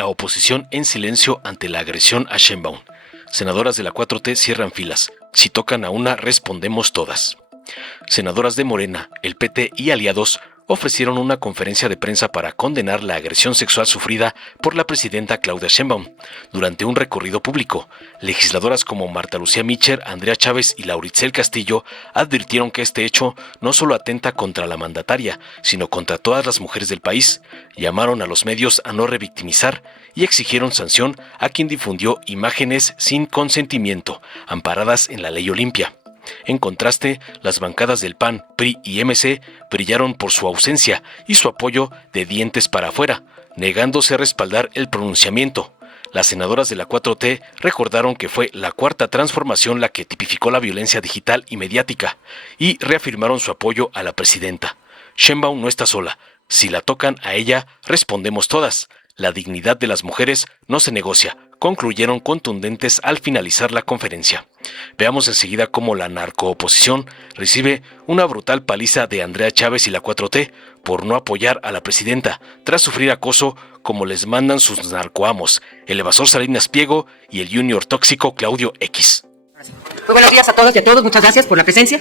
La oposición en silencio ante la agresión a Sheinbaum. Senadoras de la 4T cierran filas. Si tocan a una, respondemos todas. Senadoras de Morena, el PT y aliados ofrecieron una conferencia de prensa para condenar la agresión sexual sufrida por la presidenta Claudia Sheinbaum durante un recorrido público. Legisladoras como Marta Lucía Mitcher, Andrea Chávez y Lauritzel Castillo advirtieron que este hecho no solo atenta contra la mandataria, sino contra todas las mujeres del país. Llamaron a los medios a no revictimizar y exigieron sanción a quien difundió imágenes sin consentimiento, amparadas en la Ley Olimpia. En contraste, las bancadas del PAN, PRI y MC brillaron por su ausencia y su apoyo de dientes para afuera, negándose a respaldar el pronunciamiento. Las senadoras de la 4T recordaron que fue la Cuarta Transformación la que tipificó la violencia digital y mediática, y reafirmaron su apoyo a la presidenta. Sheinbaum no está sola. Si la tocan a ella, respondemos todas. La dignidad de las mujeres no se negocia, concluyeron contundentes al finalizar la conferencia. Veamos enseguida cómo la narcooposición recibe una brutal paliza de Andrea Chávez y la 4T por no apoyar a la presidenta, tras sufrir acoso como les mandan sus narcoamos, el evasor Salinas Pliego y el junior tóxico Claudio X. Muy buenos días a todos y a todas, muchas gracias por la presencia.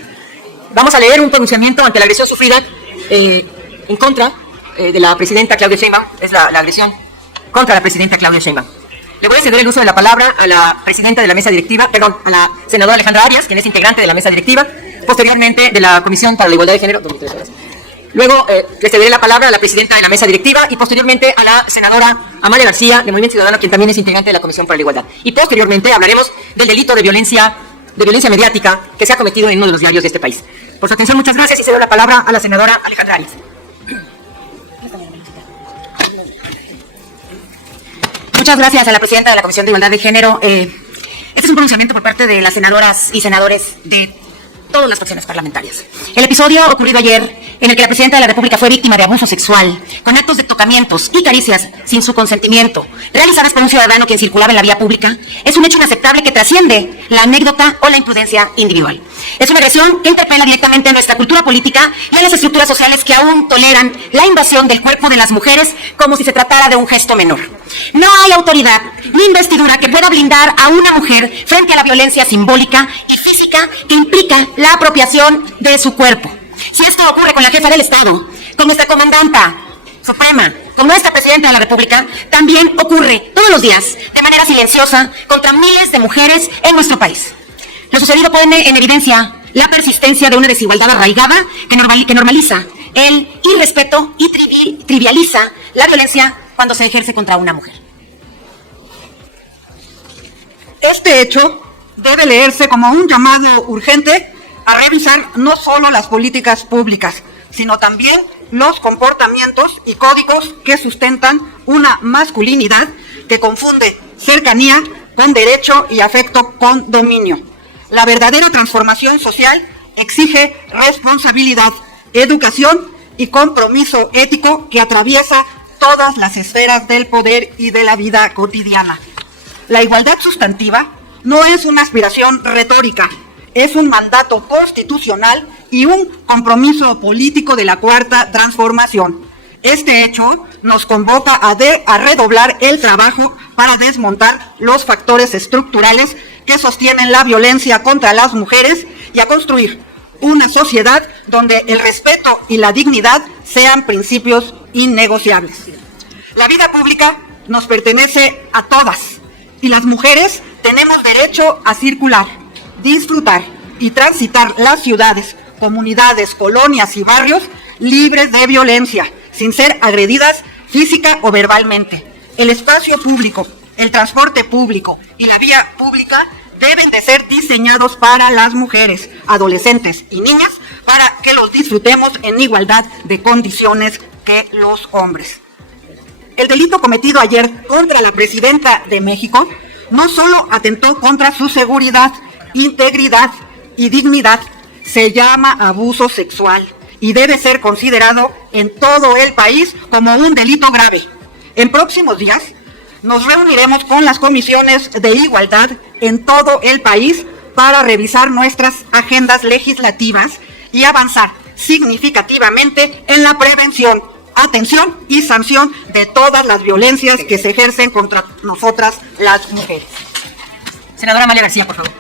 Vamos a leer un pronunciamiento ante la agresión sufrida en contra de la presidenta Claudia Sheinbaum. Es la agresión contra la presidenta Claudia Sheinbaum. Le voy a ceder el uso de la palabra a la presidenta de la mesa directiva, a la senadora Alejandra Arias, quien es integrante de la mesa directiva, posteriormente de la Comisión para la Igualdad de Género. Luego le cederé la palabra a la presidenta de la mesa directiva y posteriormente a la senadora Amalia García, de Movimiento Ciudadano, quien también es integrante de la Comisión para la Igualdad. Y posteriormente hablaremos del delito de violencia mediática que se ha cometido en uno de los diarios de este país. Por su atención, muchas gracias y cedo la palabra a la senadora Alejandra Arias. Muchas gracias a la presidenta de la Comisión de Igualdad de Género. Este es un pronunciamiento por parte de las senadoras y senadores de todas las fracciones parlamentarias. El episodio ocurrido ayer, en el que la presidenta de la República fue víctima de abuso sexual, con actos de tocamientos y caricias sin su consentimiento, realizadas por un ciudadano quien circulaba en la vía pública, es un hecho inaceptable que trasciende la anécdota o la imprudencia individual. Es una agresión que interpela directamente en nuestra cultura política y en las estructuras sociales que aún toleran la invasión del cuerpo de las mujeres como si se tratara de un gesto menor. No hay autoridad ni investidura que pueda blindar a una mujer frente a la violencia simbólica y física que implica la apropiación de su cuerpo. Si esto ocurre con la jefa del Estado, con nuestra comandanta suprema, con nuestra presidenta de la República, también ocurre todos los días, de manera silenciosa, contra miles de mujeres en nuestro país. Lo sucedido pone en evidencia la persistencia de una desigualdad arraigada que normaliza el irrespeto y trivializa la violencia cuando se ejerce contra una mujer. Este hecho debe leerse como un llamado urgente a revisar no solo las políticas públicas, sino también los comportamientos y códigos que sustentan una masculinidad que confunde cercanía con derecho y afecto con dominio. La verdadera transformación social exige responsabilidad, educación y compromiso ético que atraviesa todas las esferas del poder y de la vida cotidiana. La igualdad sustantiva no es una aspiración retórica, es un mandato constitucional y un compromiso político de la Cuarta Transformación. Este hecho nos convoca a redoblar el trabajo para desmontar los factores estructurales que sostienen la violencia contra las mujeres y a construir una sociedad donde el respeto y la dignidad sean principios innegociables. La vida pública nos pertenece a todas y las mujeres tenemos derecho a circular, disfrutar y transitar las ciudades, comunidades, colonias y barrios libres de violencia, sin ser agredidas física o verbalmente. El espacio público, el transporte público y la vía pública deben de ser diseñados para las mujeres, adolescentes y niñas para que los disfrutemos en igualdad de condiciones que los hombres. El delito cometido ayer contra la presidenta de México no solo atentó contra su seguridad, integridad y dignidad, se llama abuso sexual y debe ser considerado en todo el país como un delito grave. En próximos días nos reuniremos con las comisiones de igualdad en todo el país para revisar nuestras agendas legislativas y avanzar significativamente en la prevención, atención y sanción de todas las violencias que se ejercen contra nosotras las mujeres. Senadora Amalia García, por favor.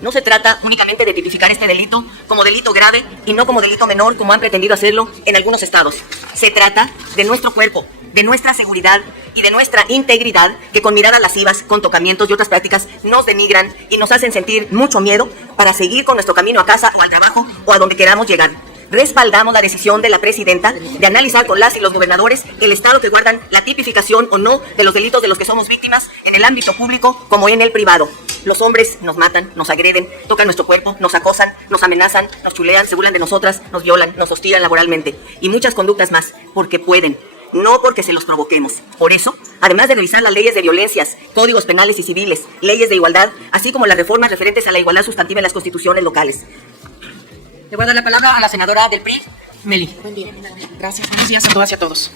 No se trata únicamente de tipificar este delito como delito grave y no como delito menor, como han pretendido hacerlo en algunos estados. Se trata de nuestro cuerpo, de nuestra seguridad y de nuestra integridad, que con miradas lascivas, con tocamientos y otras prácticas nos denigran y nos hacen sentir mucho miedo para seguir con nuestro camino a casa o al trabajo o a donde queramos llegar. Respaldamos la decisión de la presidenta de analizar con las y los gobernadores el estado que guardan la tipificación o no de los delitos de los que somos víctimas en el ámbito público como en el privado. Los hombres nos matan, nos agreden, tocan nuestro cuerpo, nos acosan, nos amenazan, nos chulean, se burlan de nosotras, nos violan, nos hostigan laboralmente y muchas conductas más, porque pueden, no porque se los provoquemos. Por eso, además de revisar las leyes de violencias, códigos penales y civiles, leyes de igualdad, así como las reformas referentes a la igualdad sustantiva en las constituciones locales. Le voy a dar la palabra a la senadora del PRI, Meli. Buen día. Gracias. Buenos días a todas y a todos.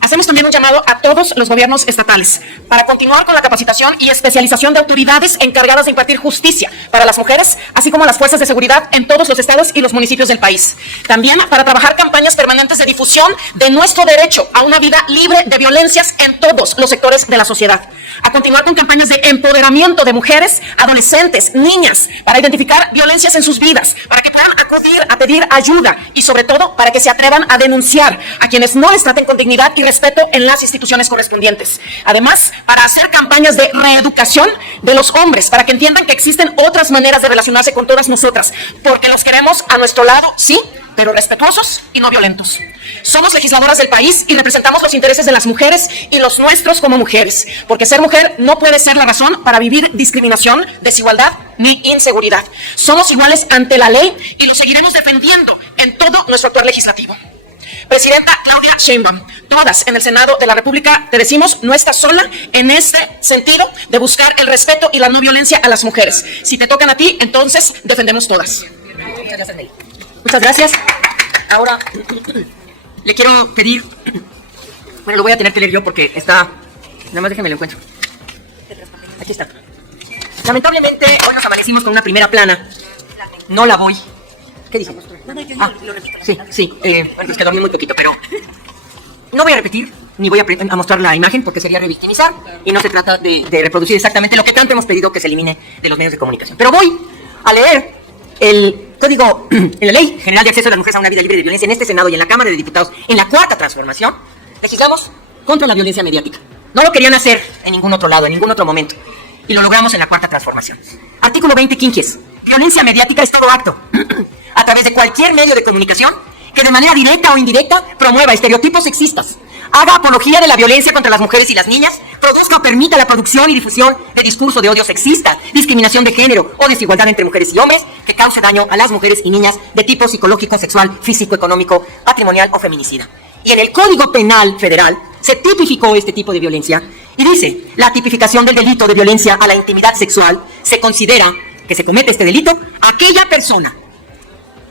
Hacemos también un llamado a todos los gobiernos estatales para continuar con la capacitación y especialización de autoridades encargadas de impartir justicia para las mujeres, así como las fuerzas de seguridad en todos los estados y los municipios del país. También para trabajar campañas permanentes de difusión de nuestro derecho a una vida libre de violencias en todos los sectores de la sociedad. A continuar con campañas de empoderamiento de mujeres, adolescentes, niñas, para identificar violencias en sus vidas, para que puedan acudir a pedir ayuda y sobre todo para que se atrevan a denunciar a quienes no les traten con dignidad y respeto en las instituciones correspondientes. Además, para hacer campañas de reeducación de los hombres, para que entiendan que existen otras maneras de relacionarse con todas nosotras, porque los queremos a nuestro lado, sí, pero respetuosos y no violentos. Somos legisladoras del país y representamos los intereses de las mujeres y los nuestros como mujeres, porque ser mujer no puede ser la razón para vivir discriminación, desigualdad ni inseguridad. Somos iguales ante la ley y lo seguiremos defendiendo en todo nuestro actuar legislativo. Presidenta Claudia Sheinbaum, todas en el Senado de la República te decimos, no estás sola en este sentido de buscar el respeto y la no violencia a las mujeres. Si te tocan a ti, entonces defendemos todas. Muchas gracias, Meli. Muchas gracias. Ahora le quiero pedir, bueno, lo voy a tener que leer yo porque está, nada más déjenme lo encuentro. Aquí está. Lamentablemente hoy nos amanecimos con una primera plana. No la voy. ¿Qué dije? Sí, es que dormí muy poquito, pero no voy a repetir, ni voy a mostrar la imagen porque sería revictimizar y no se trata de reproducir exactamente lo que tanto hemos pedido que se elimine de los medios de comunicación. Pero voy a leer el código, en la Ley General de Acceso de las Mujeres a una Vida Libre de Violencia en este Senado y en la Cámara de Diputados, en la Cuarta Transformación, legislamos contra la violencia mediática. No lo querían hacer en ningún otro lado, en ningún otro momento. Y lo logramos en la Cuarta Transformación. Artículo 20, quinquies. Violencia mediática es todo acto, a través de cualquier medio de comunicación, que de manera directa o indirecta promueva estereotipos sexistas, haga apología de la violencia contra las mujeres y las niñas, produzca o permita la producción y difusión de discurso de odio sexista, discriminación de género o desigualdad entre mujeres y hombres, que cause daño a las mujeres y niñas de tipo psicológico, sexual, físico, económico, patrimonial o feminicida. Y en el Código Penal Federal se tipificó este tipo de violencia y dice, la tipificación del delito de violencia a la intimidad sexual se considera que se comete este delito aquella persona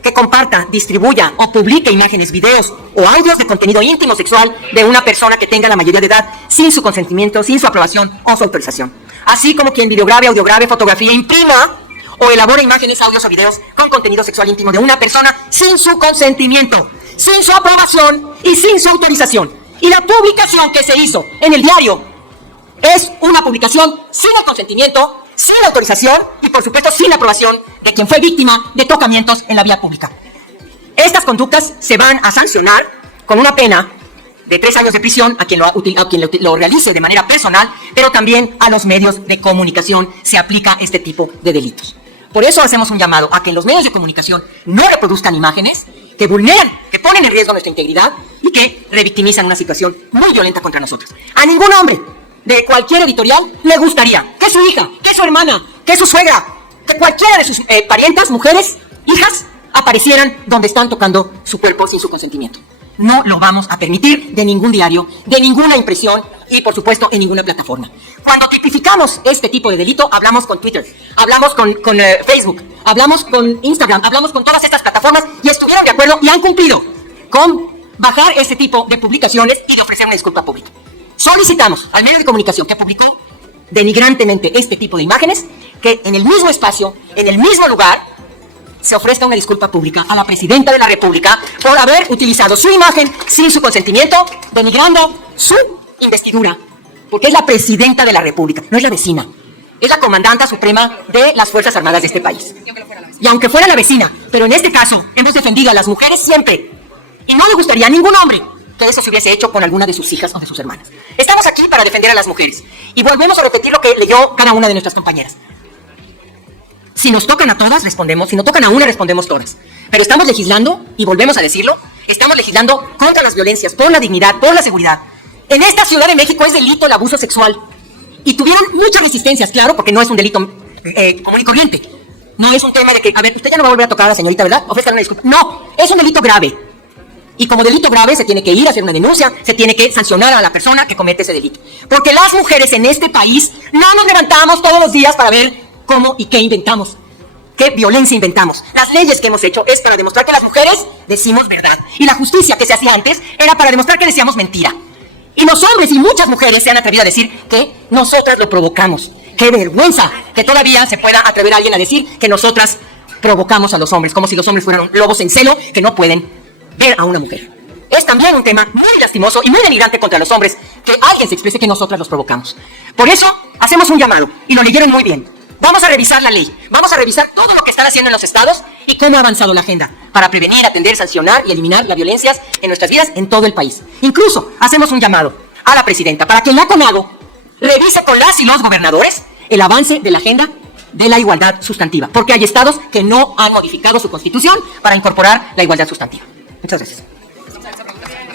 que comparta, distribuya o publique imágenes, videos o audios de contenido íntimo sexual de una persona que tenga la mayoría de edad sin su consentimiento, sin su aprobación o su autorización. Así como quien videograve, audiograve, fotografía, imprima o elabora imágenes, audios o videos con contenido sexual íntimo de una persona sin su consentimiento, sin su aprobación y sin su autorización. Y la publicación que se hizo en el diario es una publicación sin el consentimiento, sin la autorización y, por supuesto, sin la aprobación de quien fue víctima de tocamientos en la vía pública. Estas conductas se van a sancionar con una pena de 3 años de prisión a quien lo realice de manera personal, pero también a los medios de comunicación se aplica este tipo de delitos. Por eso hacemos un llamado a que en los medios de comunicación no reproduzcan imágenes que vulneran, que ponen en riesgo nuestra integridad y que revictimizan una situación muy violenta contra nosotros. A ningún hombre de cualquier editorial le gustaría que su hija, que su hermana, que su suegra, que cualquiera de sus parientas, mujeres, hijas, aparecieran donde están tocando su cuerpo sin su consentimiento. No lo vamos a permitir de ningún diario, de ninguna impresión y, por supuesto, en ninguna plataforma. Cuando tipificamos este tipo de delito, hablamos con Twitter, hablamos con Facebook, hablamos con Instagram, hablamos con todas estas plataformas y estuvieron de acuerdo y han cumplido con bajar este tipo de publicaciones y de ofrecer una disculpa pública. Solicitamos al medio de comunicación que publicó denigrantemente este tipo de imágenes que en el mismo espacio, en el mismo lugar, se ofrezca una disculpa pública a la presidenta de la República por haber utilizado su imagen sin su consentimiento, denigrando su investidura, porque es la presidenta de la República, no es la vecina, es la comandanta suprema de las Fuerzas Armadas de este país. Y aunque fuera la vecina, pero en este caso hemos defendido a las mujeres siempre, y no le gustaría a ningún hombre que eso se hubiese hecho con alguna de sus hijas o de sus hermanas. Estamos aquí para defender a las mujeres, y volvemos a repetir lo que leyó cada una de nuestras compañeras. Si nos tocan a todas, respondemos. Si nos tocan a una, respondemos todas. Pero estamos legislando, y volvemos a decirlo, estamos legislando contra las violencias, por la dignidad, por la seguridad. En esta Ciudad de México es delito el abuso sexual. Y tuvieron muchas resistencias, claro, porque no es un delito común y corriente. No es un tema de que, a ver, usted ya no va a volver a tocar a la señorita, ¿verdad? Ofrezcan una disculpa. No, es un delito grave. Y como delito grave se tiene que ir a hacer una denuncia, se tiene que sancionar a la persona que comete ese delito. Porque las mujeres en este país no nos levantamos todos los días para ver cómo y qué inventamos, qué violencia inventamos. Las leyes que hemos hecho es para demostrar que las mujeres decimos verdad. Y la justicia que se hacía antes era para demostrar que decíamos mentira. Y los hombres y muchas mujeres se han atrevido a decir que nosotras lo provocamos. ¡Qué vergüenza que todavía se pueda atrever alguien a decir que nosotras provocamos a los hombres! Como si los hombres fueran lobos en celo que no pueden ver a una mujer. Es también un tema muy lastimoso y muy denigrante contra los hombres que alguien se exprese que nosotras los provocamos. Por eso hacemos un llamado, y lo leyeron muy bien. Vamos a revisar la ley, vamos a revisar todo lo que están haciendo en los estados y cómo ha avanzado la agenda para prevenir, atender, sancionar y eliminar las violencias en nuestras vidas en todo el país. Incluso hacemos un llamado a la presidenta para que en la CONAGO revise con las y los gobernadores el avance de la agenda de la igualdad sustantiva, porque hay estados que no han modificado su constitución para incorporar la igualdad sustantiva. Muchas gracias.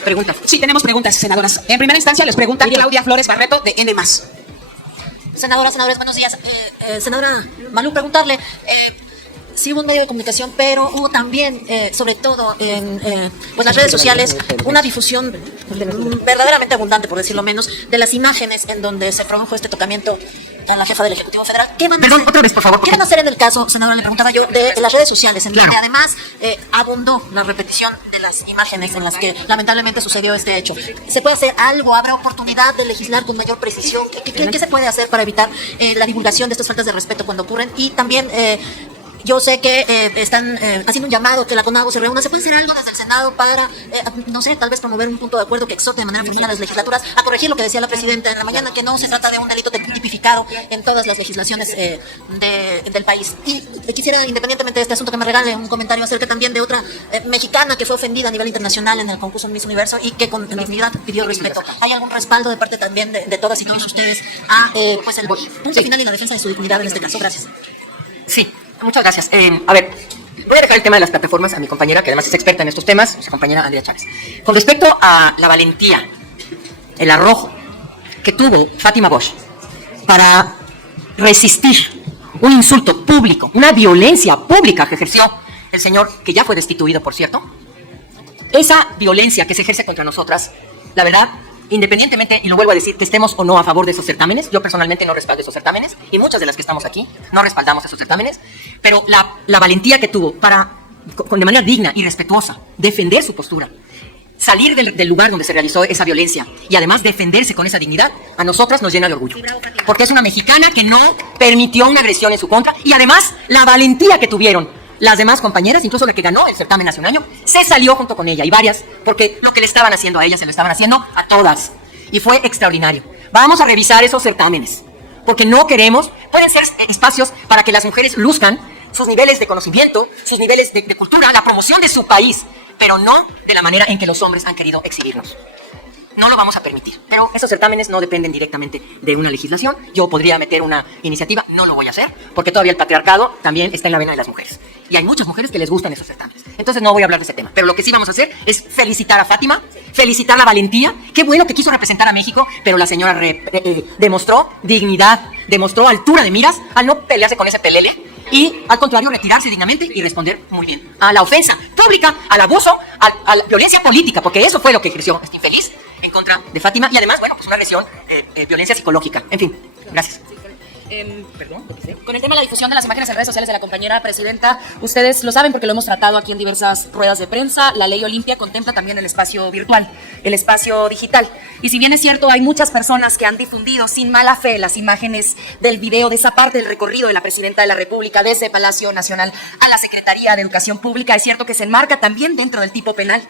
Preguntas. Sí, tenemos preguntas, senadoras. En primera instancia les pregunta Claudia Flores Barreto de N+. Senadores, buenos días. Senadora Malú, preguntarle, sí hubo un medio de comunicación, pero hubo también, sobre todo en pues las redes sociales, una difusión verdaderamente abundante, por decirlo menos, de las imágenes en donde se produjo este tocamiento a la jefa del Ejecutivo Federal. ¿Qué van a Perdón, hacer? otra vez, por favor. ¿Qué van a hacer en el caso, senadora, le preguntaba yo, de las redes sociales, en donde además abundó la repetición de las imágenes en las que lamentablemente sucedió este hecho? ¿Se puede hacer algo? ¿Habrá oportunidad de legislar con mayor precisión? ¿Qué se puede hacer para evitar la divulgación de estas faltas de respeto cuando ocurren? Y también yo sé que están haciendo un llamado que la CONAGO se reúna. ¿Se puede hacer algo desde el Senado para, no sé, tal vez promover un punto de acuerdo que exhorte de manera firme a las legislaturas a corregir lo que decía la presidenta en la mañana, que no se trata de un delito tipificado en todas las legislaciones del país? Y quisiera, independientemente de este asunto, que me regale un comentario acerca también de otra mexicana que fue ofendida a nivel internacional en el concurso Miss Universo y que con dignidad pidió respeto. ¿Hay algún respaldo de parte también de todas y todos ustedes a pues el punto final y la defensa de su dignidad en este caso? Gracias. Sí, muchas gracias. A ver, voy a dejar el tema de las plataformas a mi compañera, que además es experta en estos temas, su compañera Andrea Chávez. Con respecto a la valentía, el arrojo que tuvo Fátima Bosch para resistir un insulto público, una violencia pública que ejerció el señor, que ya fue destituido, por cierto, esa violencia que se ejerce contra nosotras, la verdad, independientemente, y lo vuelvo a decir, que estemos o no a favor de esos certámenes, yo personalmente no respaldo esos certámenes, y muchas de las que estamos aquí no respaldamos esos certámenes, pero la valentía que tuvo para, de manera digna y respetuosa, defender su postura, salir del lugar donde se realizó esa violencia y además defenderse con esa dignidad, a nosotras nos llena de orgullo. Porque es una mexicana que no permitió una agresión en su contra, y además la valentía que tuvieron las demás compañeras, incluso la que ganó el certamen hace un año, se salió junto con ella, y varias, porque lo que le estaban haciendo a ella se lo estaban haciendo a todas, y fue extraordinario. Vamos a revisar esos certámenes, porque no queremos, pueden ser espacios para que las mujeres luzcan sus niveles de conocimiento, sus niveles de cultura, la promoción de su país, pero no de la manera en que los hombres han querido exhibirnos. No lo vamos a permitir, pero esos certámenes no dependen directamente de una legislación. Yo podría meter una iniciativa, no lo voy a hacer, porque todavía el patriarcado también está en la vena de las mujeres. Y hay muchas mujeres que les gustan esos certámenes. Entonces no voy a hablar de ese tema. Pero lo que sí vamos a hacer es felicitar a Fátima, felicitar la valentía. Qué bueno que quiso representar a México, pero la señora demostró dignidad, demostró altura de miras al no pelearse con ese pelele. Y al contrario, retirarse dignamente y responder muy bien a la ofensa pública, al abuso, a la violencia política, porque eso fue lo que ejerció este infeliz en contra de Fátima, y además, bueno, pues una lesión, violencia psicológica. En fin, gracias. Con el tema de la difusión de las imágenes en redes sociales de la compañera presidenta, ustedes lo saben porque lo hemos tratado aquí en diversas ruedas de prensa. La ley Olimpia contempla también el espacio virtual, el espacio digital. Y si bien es cierto, hay muchas personas que han difundido sin mala fe las imágenes del video de esa parte del recorrido de la presidenta de la República desde Palacio Nacional a la Secretaría de Educación Pública, es cierto que se enmarca también dentro del tipo penal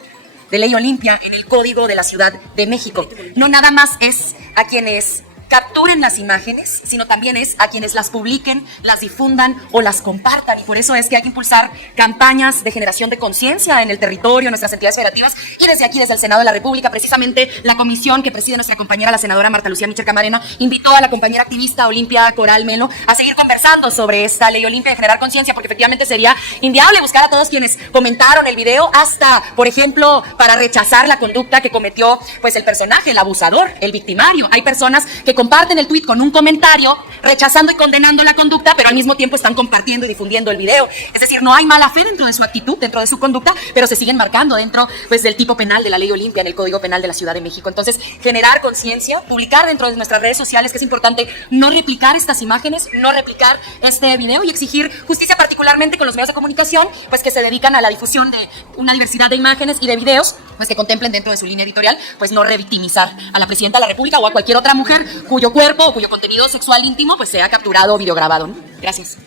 de ley Olimpia en el Código de la Ciudad de México. No nada más es a quienes capturen las imágenes, sino también es a quienes las publiquen, las difundan o las compartan. Y por eso es que hay que impulsar campañas de generación de conciencia en el territorio, en nuestras entidades federativas y desde aquí, desde el Senado de la República. Precisamente la comisión que preside nuestra compañera, la senadora Marta Lucía Micher Camarena, invitó a la compañera activista Olimpia Coral Melo a seguir conversando sobre esta ley Olimpia y generar conciencia, porque efectivamente sería inviable buscar a todos quienes comentaron el video, hasta, por ejemplo, para rechazar la conducta que cometió pues el personaje, el abusador, el victimario. Hay personas que comparten el tuit con un comentario rechazando y condenando la conducta, pero al mismo tiempo están compartiendo y difundiendo el video. Es decir, no hay mala fe dentro de su actitud, dentro de su conducta, pero se siguen marcando dentro pues del tipo penal de la ley Olimpia en el Código Penal de la Ciudad de México. Entonces, generar conciencia, publicar dentro de nuestras redes sociales que es importante no replicar estas imágenes, no replicar este video y exigir justicia, particularmente con los medios de comunicación, pues que se dedican a la difusión de una diversidad de imágenes y de videos, pues que contemplen dentro de su línea editorial, pues no revictimizar a la presidenta de la República o a cualquier otra mujer cuyo cuerpo o cuyo contenido sexual íntimo pues sea capturado o videograbado, ¿no? Gracias.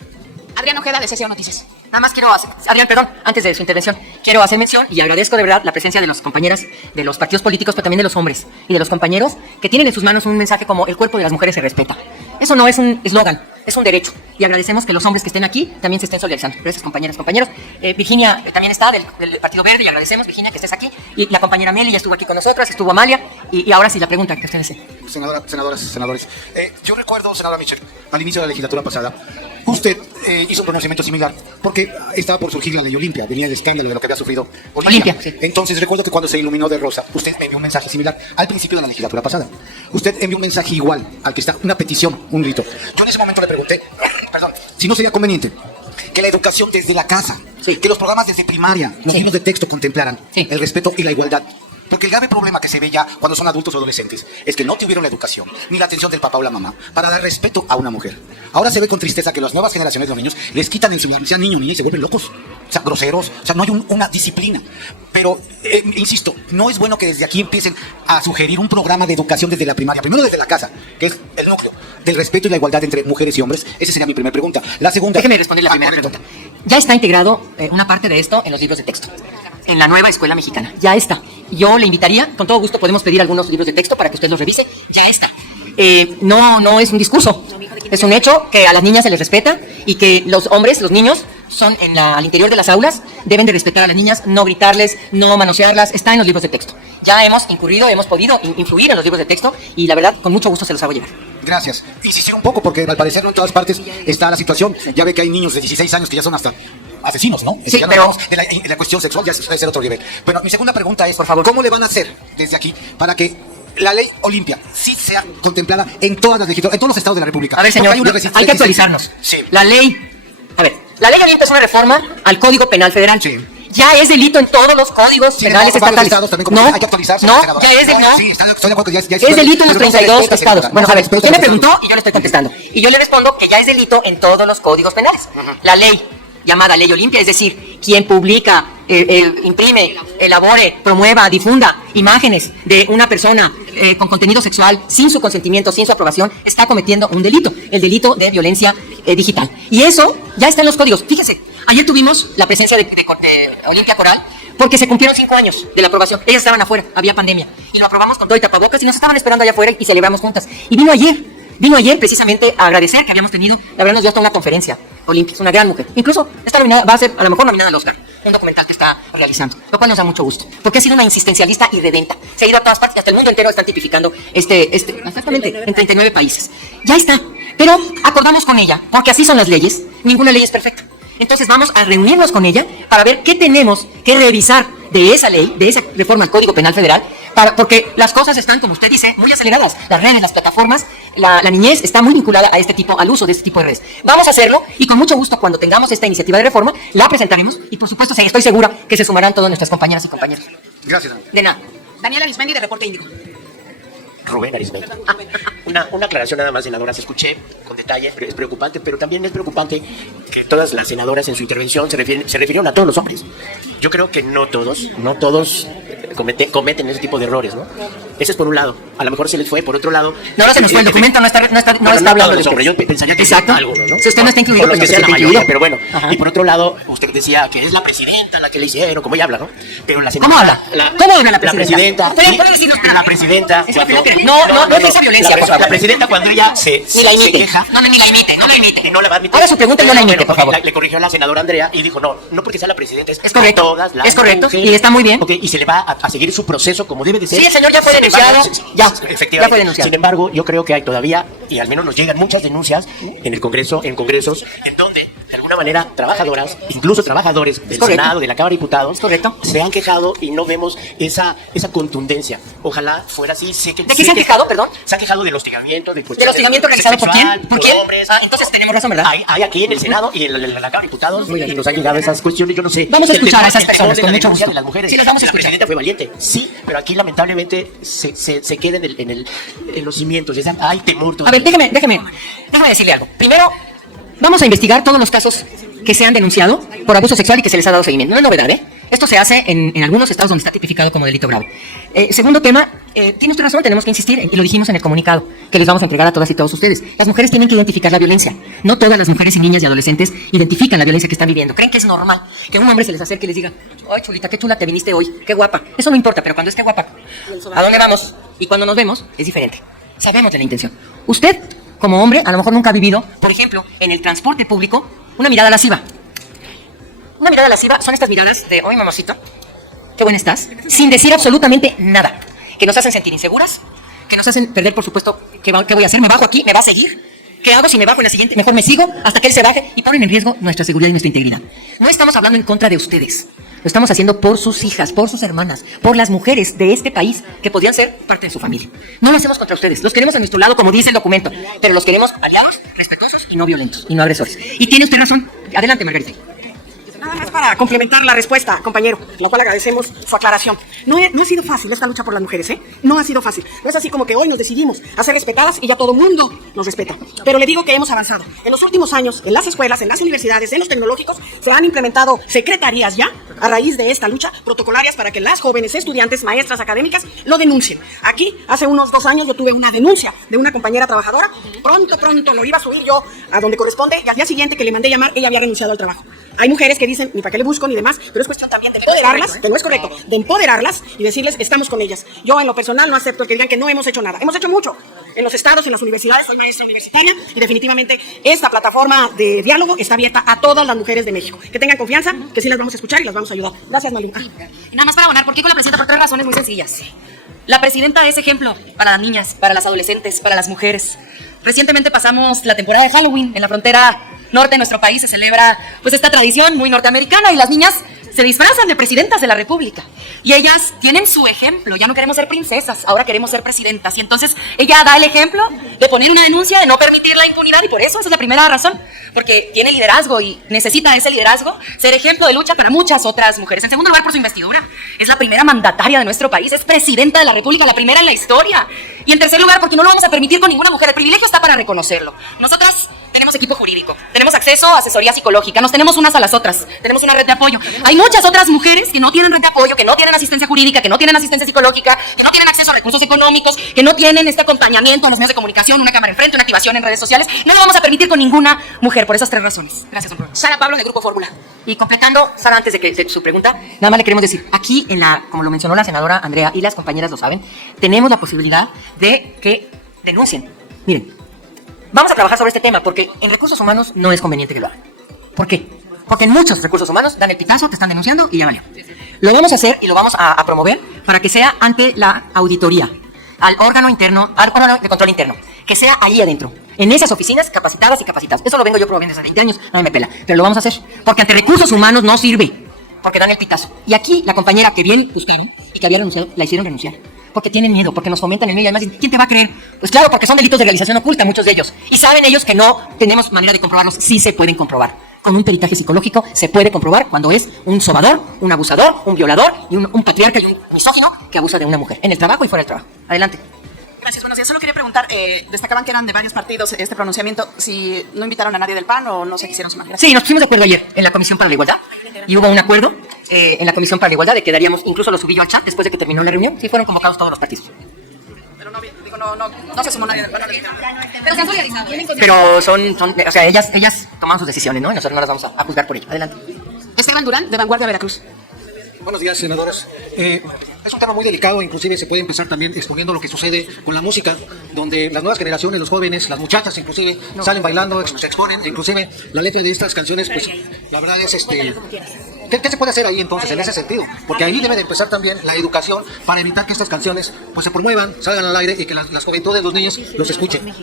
Adrián Ojeda, de CCO Noticias. Nada más quiero hacer, Adrián, perdón, antes de su intervención, quiero hacer mención y agradezco de verdad la presencia de las compañeras de los partidos políticos, pero también de los hombres y de los compañeros que tienen en sus manos un mensaje como el cuerpo de las mujeres se respeta. Eso no es un eslogan, es un derecho. Y agradecemos que los hombres que estén aquí también se estén solidarizando. Gracias, compañeras, compañeros. Virginia también está del Partido Verde y agradecemos, Virginia, que estés aquí. Y la compañera Meli ya estuvo aquí con nosotras, estuvo Amalia. Y ahora sí, la pregunta que ustedes hacen. Senadores. Yo recuerdo, senadora Michel, al inicio de la legislatura pasada, usted hizo un pronunciamiento similar porque estaba por surgir la ley Olimpia, venía el escándalo de lo que había sufrido Olimpia. Sí. Entonces recuerdo que cuando se iluminó de rosa, usted envió un mensaje similar al principio de la legislatura pasada. Usted envió un mensaje igual al que está, una petición, un grito. Yo en ese momento le pregunté, perdón, si no sería conveniente que la educación desde la casa, que los programas desde primaria, los libros de texto contemplaran el respeto y la igualdad. Porque el grave problema que se ve ya cuando son adultos o adolescentes es que no tuvieron la educación ni la atención del papá o la mamá para dar respeto a una mujer. Ahora se ve con tristeza que las nuevas generaciones de los niños les quitan el celular, sean niño o niña, y se vuelven locos, o sea, groseros, o sea, no hay una disciplina. Pero, insisto, no es bueno que desde aquí empiecen a sugerir un programa de educación desde la primaria, primero desde la casa, que es el núcleo del respeto y la igualdad entre mujeres y hombres. Esa sería mi primera pregunta. La segunda... Déjeme responder la primera pregunta. Ya está integrado una parte de esto en los libros de texto, en la nueva escuela mexicana. Ya está. Yo le invitaría, con todo gusto podemos pedir algunos libros de texto para que usted los revise. Ya está. No es un discurso, es un hecho que a las niñas se les respeta y que los hombres, los niños, son al interior de las aulas, deben de respetar a las niñas, no gritarles, no manosearlas. Está en los libros de texto. Ya hemos podido influir en los libros de texto y la verdad, con mucho gusto se los hago llegar. Gracias. Insistir un poco porque al parecer no en todas partes está la situación. Ya ve que hay niños de 16 años que ya son hasta asesinos, ¿no? Sí, ya no pero... hablamos de la cuestión sexual, ya debe ser otro nivel. Bueno, mi segunda pregunta es, por favor, ¿cómo le van a hacer desde aquí para que la ley Olimpia sí sea contemplada en todas las en todos los estados de la República? A ver, señor, hay que actualizarnos. Sí. La ley Olimpia es una reforma al Código Penal Federal. Sí. Ya es delito en todos los códigos penales estatales. No, hay que actualizarse. No, ya es delito. Sí, estoy de acuerdo que ya es delito en los 32 estados. Bueno, a ver, usted me preguntó y yo le estoy contestando. Y yo le respondo que ya es delito en todos los códigos penales. La ley llamada Ley Olimpia, es decir, quien publica, imprime, elabore, promueva, difunda imágenes de una persona con contenido sexual sin su consentimiento, sin su aprobación, está cometiendo un delito, el delito de violencia digital. Y eso ya está en los códigos. Fíjese, ayer tuvimos la presencia de Olimpia Coral porque se cumplieron 5 años de la aprobación. Ellas estaban afuera, había pandemia, y lo aprobamos con todo y tapabocas y nos estaban esperando allá afuera y celebramos juntas. Y vino ayer precisamente a agradecer que habíamos tenido, la verdad nos dio hasta una conferencia. Olimpia es una gran mujer. Incluso está nominada, va a ser a lo mejor nominada al Oscar, un documental que está realizando, lo cual nos da mucho gusto, porque ha sido una insistencialista y redenta. Se ha ido a todas partes, hasta el mundo entero están tipificando exactamente, en 39 países. Ya está, pero acordamos con ella, porque así son las leyes, ninguna ley es perfecta. Entonces vamos a reunirnos con ella para ver qué tenemos que revisar de esa ley, de esa reforma al Código Penal Federal, porque las cosas están, como usted dice, muy aceleradas. Las redes, las plataformas, la niñez está muy vinculada al uso de este tipo de redes. Vamos a hacerlo y con mucho gusto cuando tengamos esta iniciativa de reforma la presentaremos y por supuesto estoy segura que se sumarán todas nuestras compañeras y compañeros. Gracias. De nada. Daniela Lismendi de Reporte Índigo. Rubén Arismendi. Una aclaración nada más, senadoras. Escuché con detalle, es preocupante, pero también es preocupante que todas las senadoras en su intervención se refirieron a todos los hombres. Yo creo que no todos cometen ese tipo de errores, ¿no? Ese es por un lado. A lo mejor se les fue, por otro lado... No, se nos fue, el documento no está hablando de sobre. Yo pensaría que exacto. Algunos, ¿no? Si usted no está incluido, pues pues que sea la mayoría, incluido. pero bueno. Ajá. Y por otro lado, usted decía que es la presidenta la que le hicieron, como ella habla, ¿no? Pero la ¿Cómo habla? ¿Cómo habla la presidenta? ¿Puede decirlo? La presidenta... No empiece a violencia, por favor. La presidenta cuando ella se queja... No, ni la imite, no la imite. Que no la va a admitir. Haga su pregunta y no la imite, por favor. Le corrigió a la senadora Andrea y dijo, no porque sea la presidenta, es correcto, todas las es correcto, mujeres. y está muy bien. Okay, y se le va a seguir su proceso como debe de ser. Sí, el señor ya fue denunciado, efectivamente. ya fue denunciado. Sin embargo, yo creo que hay todavía, y al menos nos llegan muchas denuncias en el Congreso, en congresos, en donde, de alguna manera, trabajadoras, incluso trabajadores del Senado, de la Cámara de Diputados, se han quejado y no vemos esa contundencia. Ojalá fuera así. ¿De qué se han quejado, perdón? Se han quejado del hostigamiento, ¿Del hostigamiento realizado por quién? ¿Por quién? Hombres. Entonces tenemos razón, ¿verdad? Hay aquí en el Senado y en la Cámara de Diputados y nos han llegado esas cuestiones, yo no sé. Vamos a escuchar a esas personas con mucho gusto. De las mujeres. Sí, las vamos a La escuchar. presidenta fue valiente, sí, pero aquí lamentablemente se queda en los cimientos. Hay temor todavía. A ver, déjeme decirle algo. Primero, vamos a investigar todos los casos que se han denunciado por abuso sexual y que se les ha dado seguimiento. No es novedad, ¿eh? Esto se hace en algunos estados donde está tipificado como delito grave. Segundo tema, tiene usted razón, tenemos que insistir, y lo dijimos en el comunicado, que les vamos a entregar a todas y todos ustedes. Las mujeres tienen que identificar la violencia. No todas las mujeres y niñas y adolescentes identifican la violencia que están viviendo. Creen que es normal que un hombre se les acerque y les diga, ay, chulita, qué chula te viniste hoy, qué guapa. Eso no importa, pero cuando es que guapa, ¿a dónde vamos? Y cuando nos vemos, es diferente. Sabemos de la intención. Usted, como hombre, a lo mejor nunca ha vivido, por ejemplo, en el transporte público, una mirada lasciva. Una mirada lasciva son estas miradas de, oye, mamacito, qué buena estás, sin decir absolutamente nada, que nos hacen sentir inseguras, que nos hacen perder, por supuesto, ¿qué voy a hacer? ¿Me bajo aquí? ¿Me va a seguir? ¿Qué hago si me bajo en la siguiente? Mejor me sigo hasta que él se baje y ponen en riesgo nuestra seguridad y nuestra integridad. No estamos hablando en contra de ustedes, lo estamos haciendo por sus hijas, por sus hermanas, por las mujeres de este país que podrían ser parte de su familia. No lo hacemos contra ustedes, los queremos a nuestro lado como dice el documento, pero los queremos aliados, respetuosos y no violentos, y no agresores. Y tiene usted razón. Adelante, Margarita. Nada más para complementar la respuesta, compañero, la cual agradecemos su aclaración. No ha sido fácil esta lucha por las mujeres, ¿eh? No ha sido fácil. No es así como que hoy nos decidimos a ser respetadas y ya todo el mundo nos respeta. Pero le digo que hemos avanzado. En los últimos años, en las escuelas, en las universidades, en los tecnológicos, se han implementado secretarías ya, a raíz de esta lucha, protocolarias para que las jóvenes estudiantes, maestras académicas, lo denuncien. Aquí, hace unos 2 años, yo tuve una denuncia de una compañera trabajadora. Pronto lo iba a subir yo a donde corresponde y al día siguiente que le mandé llamar, ella había renunciado al trabajo. Hay mujeres que dicen, ni para qué le busco ni demás, pero es cuestión también de empoderarlas, que no es correcto, de empoderarlas y decirles, estamos con ellas. Yo en lo personal no acepto que digan que no hemos hecho nada. Hemos hecho mucho en los estados, en las universidades, soy maestra universitaria y definitivamente esta plataforma de diálogo está abierta a todas las mujeres de México. Que tengan confianza, que sí las vamos a escuchar y las vamos a ayudar. Gracias, Malu. Y nada más para abonar, ¿por qué con la presidenta? Por 3 razones muy sencillas. La presidenta es ejemplo para las niñas, para las adolescentes, para las mujeres. Recientemente pasamos la temporada de Halloween en la frontera norte de nuestro país, se celebra pues esta tradición muy norteamericana y las niñas se disfrazan de presidentas de la República y ellas tienen su ejemplo. Ya no queremos ser princesas, ahora queremos ser presidentas y entonces ella da el ejemplo de poner una denuncia, de no permitir la impunidad y por eso esa es la primera razón, porque tiene liderazgo y necesita ese liderazgo ser ejemplo de lucha para muchas otras mujeres. En segundo lugar, por su investidura, es la primera mandataria de nuestro país, es presidenta de la República, la primera en la historia. Y en tercer lugar, porque no lo vamos a permitir con ninguna mujer, el privilegio está para reconocerlo. Nosotras tenemos equipo jurídico, tenemos acceso a asesoría psicológica, nos tenemos unas a las otras, tenemos una red de apoyo. Hay muchas otras mujeres que no tienen red de apoyo, que no tienen asistencia jurídica, que no tienen asistencia psicológica, que no tienen acceso a recursos económicos, que no tienen este acompañamiento en los medios de comunicación, una cámara enfrente, una activación en redes sociales. No lo vamos a permitir con ninguna mujer por esas 3 razones. Gracias, don Pablo. Sara Pablo, de Grupo Fórmula. Y completando, Sara, antes de su pregunta, nada más le queremos decir, aquí como lo mencionó la senadora Andrea y las compañeras lo saben, tenemos la posibilidad de que denuncien. Miren, vamos a trabajar sobre este tema porque en recursos humanos no es conveniente que lo hagan. ¿Por qué? Porque en muchos recursos humanos dan el pitazo, te están denunciando y ya valió. Lo vamos a hacer y lo vamos a promover para que sea ante la auditoría, al órgano interno, al órgano de control interno, que sea ahí adentro, en esas oficinas capacitadas y capacitadas. Eso lo vengo yo promoviendo desde 20 años, no me pela, pero lo vamos a hacer, porque ante recursos humanos no sirve, porque dan el pitazo. Y aquí la compañera que bien buscaron y que había renunciado, la hicieron renunciar. Porque tienen miedo, porque nos fomentan el miedo y además, ¿quién te va a creer? Pues claro, porque son delitos de realización oculta, muchos de ellos. Y saben ellos que no tenemos manera de comprobarlos. Sí se pueden comprobar. Con un peritaje psicológico se puede comprobar cuando es un sobador, un abusador, un violador y un patriarca y un misógino que abusa de una mujer. En el trabajo y fuera del trabajo. Adelante. Gracias, buenos días. Solo quería preguntar, destacaban que eran de varios partidos este pronunciamiento, si no invitaron a nadie del PAN o no se quisieron sumar. Gracias. Sí, nos pusimos de acuerdo ayer en la Comisión para la Igualdad y hubo un acuerdo en la Comisión para la Igualdad de que daríamos, incluso lo subí yo al chat después de que terminó la reunión, sí fueron convocados todos los partidos. Pero no, digo, no se sumó nadie del PAN. Pero se han solidarizado. Pero o sea, ellas toman sus decisiones, ¿no? Y nosotros no las vamos a juzgar por ello. Adelante. Esteban Durán, de Vanguardia Veracruz. Buenos días, senadoras. Es un tema muy delicado, inclusive se puede empezar también exponiendo lo que sucede con la música, donde las nuevas generaciones, los jóvenes, las muchachas inclusive, salen bailando, se exponen, inclusive la letra de estas canciones, pues la verdad es ¿Qué se puede hacer ahí entonces en ese sentido? Porque ahí debe de empezar también la educación para evitar que estas canciones pues se promuevan, salgan al aire y que las juventudes, los niños los escuchen.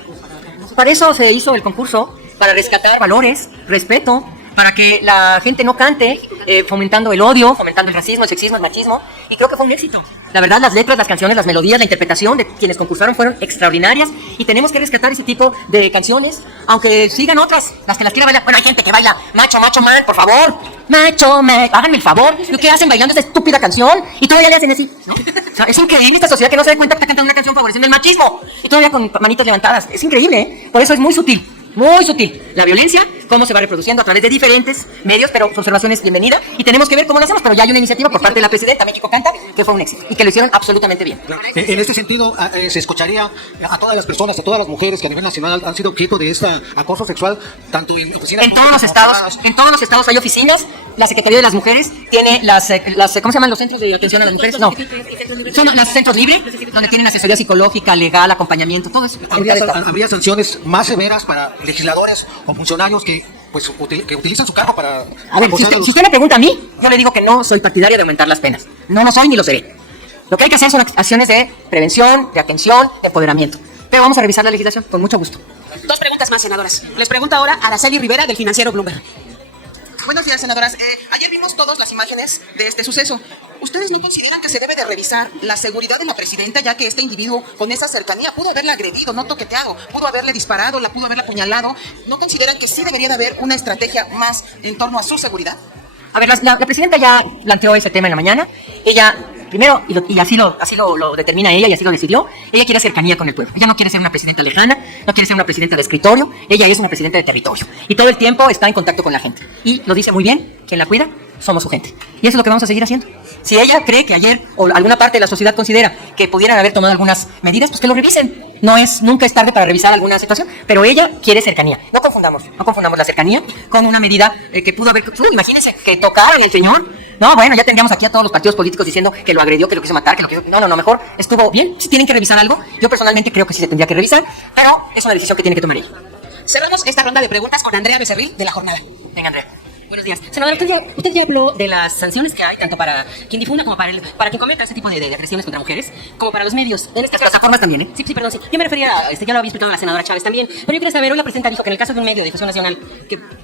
Para eso se hizo el concurso, para rescatar valores, respeto, para que la gente no cante fomentando el odio, fomentando el racismo, el sexismo, el machismo, y creo que fue un éxito. La verdad, las letras, las canciones, las melodías, la interpretación de quienes concursaron fueron extraordinarias y tenemos que rescatar ese tipo de canciones, aunque sigan otras, las que las quiera bailar. Bueno, hay gente que baila macho, macho man, por favor, macho man, háganme el favor, lo que hacen bailando esta estúpida canción y todavía le hacen así, ¿no? O sea, es increíble esta sociedad que no se da cuenta que está cantando una canción favoreciendo el machismo y todavía con manitas levantadas, es increíble, ¿eh? Por eso es muy sutil. Muy sutil. La violencia, cómo se va reproduciendo a través de diferentes medios, pero su observación es bienvenida y tenemos que ver cómo lo hacemos, pero ya hay una iniciativa por parte de la presidenta, México Canta, que fue un éxito y que lo hicieron absolutamente bien. En este sentido, se escucharía a todas las personas, a todas las mujeres que a nivel nacional han sido objeto de este acoso sexual, tanto en oficinas... En todos los estados hay oficinas, la Secretaría de las Mujeres tiene ¿cómo se llaman los centros de atención a las mujeres? No, son los centros libres, donde tienen asesoría psicológica, legal, acompañamiento, todo eso. ¿Habría sanciones más severas para legisladores o funcionarios que utilizan su cargo para... A ver, si usted me pregunta a mí, yo le digo que no soy partidaria de aumentar las penas. No lo soy ni lo seré. Lo que hay que hacer son acciones de prevención, de atención, de empoderamiento. Pero vamos a revisar la legislación con mucho gusto. Dos preguntas más, senadoras. Les pregunto ahora a Araceli Rivera, del financiero Bloomberg. Buenos días, senadoras. Ayer vimos todas las imágenes de este suceso. ¿Ustedes no consideran que se debe de revisar la seguridad de la presidenta, ya que este individuo con esa cercanía pudo haberla agredido, no toqueteado, pudo haberle disparado, pudo haberla apuñalado? ¿No consideran que sí debería de haber una estrategia más en torno a su seguridad? A ver, la presidenta ya planteó ese tema en la mañana. Ella, primero, y así lo determina ella y así lo decidió, ella quiere cercanía con el pueblo. Ella no quiere ser una presidenta lejana, no quiere ser una presidenta de escritorio, ella es una presidenta de territorio. Y todo el tiempo está en contacto con la gente. Y lo dice muy bien, quien la cuida, somos su gente. Y eso es lo que vamos a seguir haciendo. Si ella cree que ayer, o alguna parte de la sociedad considera que pudieran haber tomado algunas medidas, pues que lo revisen. Nunca es tarde para revisar alguna situación, pero ella quiere cercanía. No confundamos la cercanía con una medida que pudo haber... imagínense que tocaran el señor. No, bueno, ya tendríamos aquí a todos los partidos políticos diciendo que lo agredió, que lo quiso matar, que lo quiso... No, mejor estuvo bien. Si tienen que revisar algo, yo personalmente creo que sí se tendría que revisar, pero es una decisión que tiene que tomar ella. Cerramos esta ronda de preguntas con Andrea Becerril, de La Jornada. Venga, Andrea. Buenos días. Senadora, usted ya habló de las sanciones que hay, tanto para quien difunda como para quien cometa este tipo de agresiones contra mujeres, como para los medios. En estas plataformas también, ¿eh? Sí, perdón, sí. Yo me refería a, ya lo había explicado la senadora Chávez también, pero yo quería saber, hoy la presidenta dijo que en el caso de un medio de difusión nacional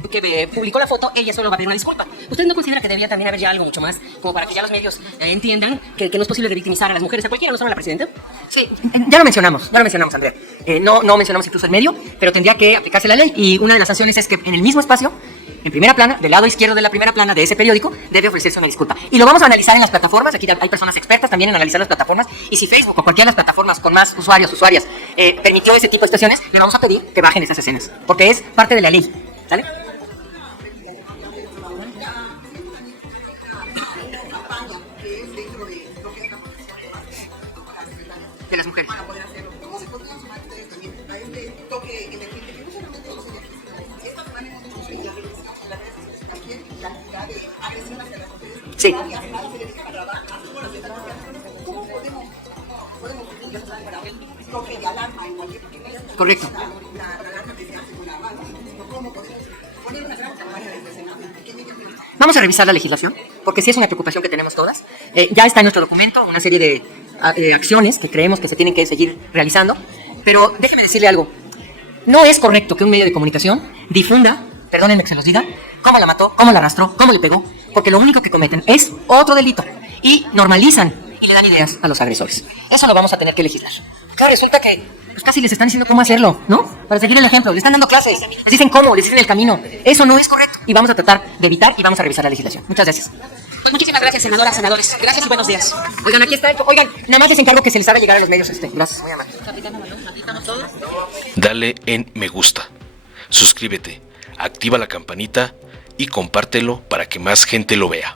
que publicó la foto, ella solo va a pedir una disculpa. ¿Usted no considera que debería también haber ya algo mucho más, como para que ya los medios entiendan que no es posible revictimizar a las mujeres, a cualquiera, no solo a la presidenta? Sí, ya lo mencionamos, Andrea. No mencionamos incluso el medio, pero tendría que aplicarse la ley, y una de las sanciones es que en el mismo espacio, en primera plana, del lado izquierdo de la primera plana de ese periódico, debe ofrecerse una disculpa. Y lo vamos a analizar en las plataformas. Aquí hay personas expertas también en analizar las plataformas. Y si Facebook o cualquiera de las plataformas con más usuarias, permitió ese tipo de situaciones, le vamos a pedir que bajen esas escenas. Porque es parte de la ley. ¿Sale? De las mujeres. Sí. Correcto. Vamos a revisar la legislación, porque sí es una preocupación que tenemos todas. Ya está en nuestro documento una serie de acciones que creemos que se tienen que seguir realizando, pero déjeme decirle algo. No es correcto que un medio de comunicación difunda, perdónenme que se los diga, cómo la mató, cómo la arrastró, cómo le pegó, porque lo único que cometen es otro delito y normalizan y le dan ideas a los agresores. Eso lo vamos a tener que legislar. Claro, resulta que pues casi les están diciendo cómo hacerlo, ¿no? Para seguir el ejemplo, les están dando clases, les dicen cómo, les dicen el camino. Eso no es correcto y vamos a tratar de evitar y vamos a revisar la legislación. Muchas gracias. Pues muchísimas gracias, senadoras, senadores. Gracias y buenos días. Oigan, aquí está. Oigan, nada más les encargo que se les haga llegar a los medios Gracias. Muy amable. Dale en me gusta, suscríbete, activa la campanita y compártelo para que más gente lo vea.